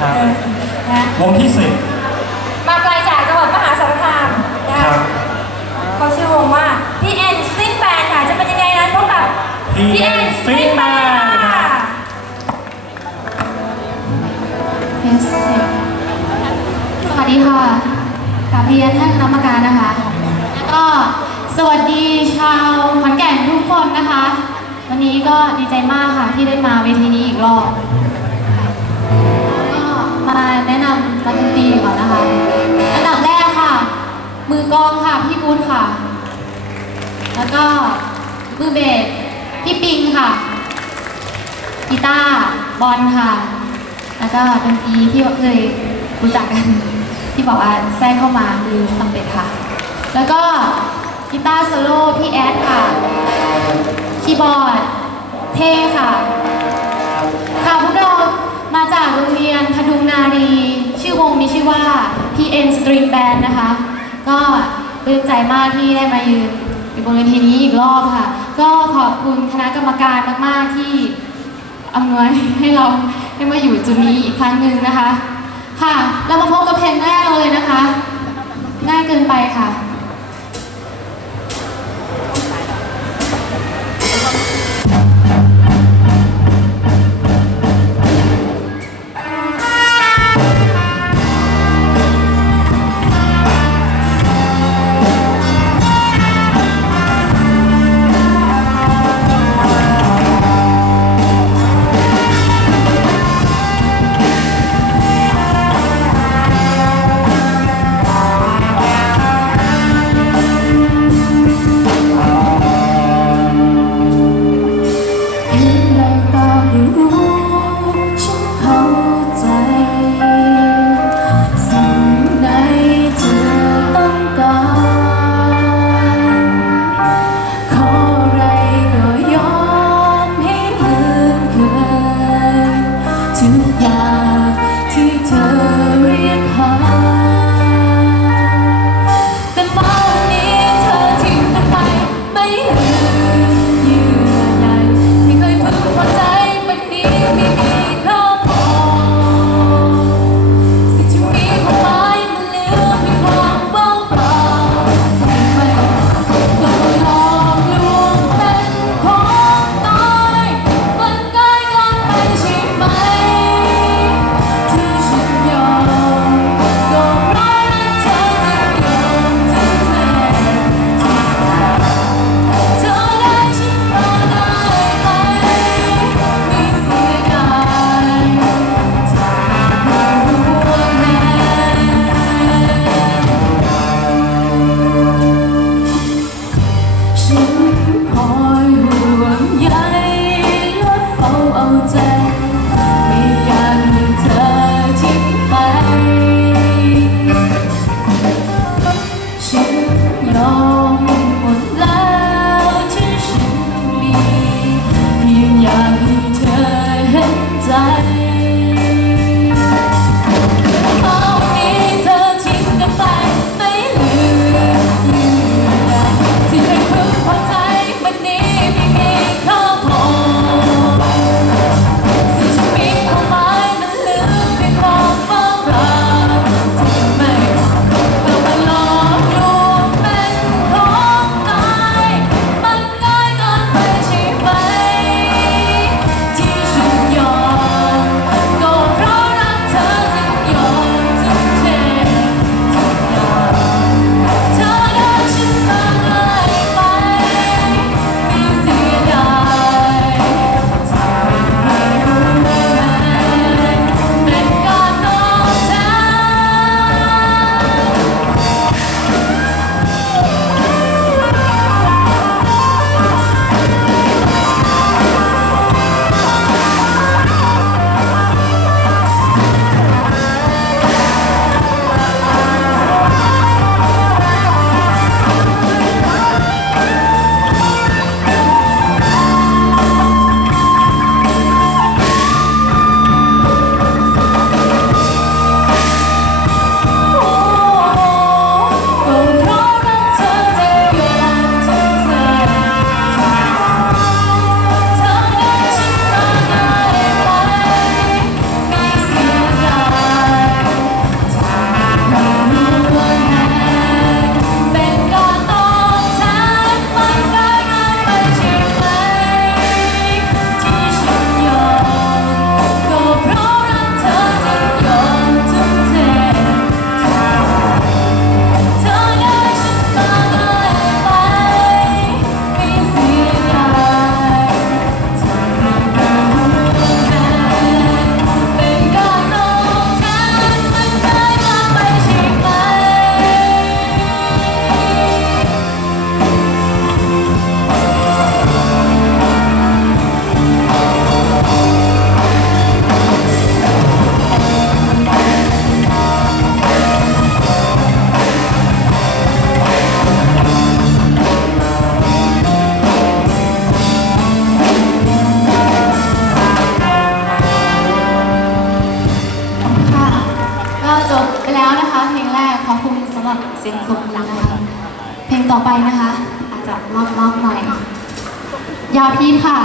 ครับเออนะวงที่สิบมาไกลจากจังหวัดมหาสารคามนะครับ เขาชื่อวงว่าพี่เอ็นซิงแบนค่ะจะเป็นยังไงนั้นพบกับ PN Sing Band ค่ะเทสสวัสดีค่ะกราบเรียนท่านคณะกรรมการนะคะ แล้วก็สวัสดีชาวขอนแก่นทุกคนนะคะ วันนี้ก็ดีใจมากค่ะที่ได้มาเวทีนี้อีกรอบก็ มาแนะนำนักดนตรีก่อนนะคะ อันดับแรกค่ะ มือกลองค่ะพี่บูธค่ะ แล้วก็มือเบสพี่ปิงค่ะ กีตาร์บอลค่ะ แล้วก็ดนตรีที่เคยรู้จักกันที่บอกว่าแทรกเข้ามาคือซัมเป็ดค่ะ แล้วก็กีตาร์โซโล่พี่แอดค่ะ คีย์บอร์ด เท่ค่ะ ค่ะพวกเรา มาจากโรงเรียนพดุงนารี ชื่อวงมีชื่อว่า PN String Band นะคะ ก็ปลื้มใจมากที่ได้มายืนอยู่บนเวทีนี้อีกรอบค่ะ ก็ขอบคุณคณะกรรมการมาก ๆ ที่อำนวยให้เราได้มาอยู่จุดนี้อีกครั้งหนึ่งนะคะ ค่ะ เรามาพบกับเพลงแรกเลยนะคะ ง่ายเกินไปค่ะ นะคะ อาจจะรอบๆหน่อย ยาพีทค่ะ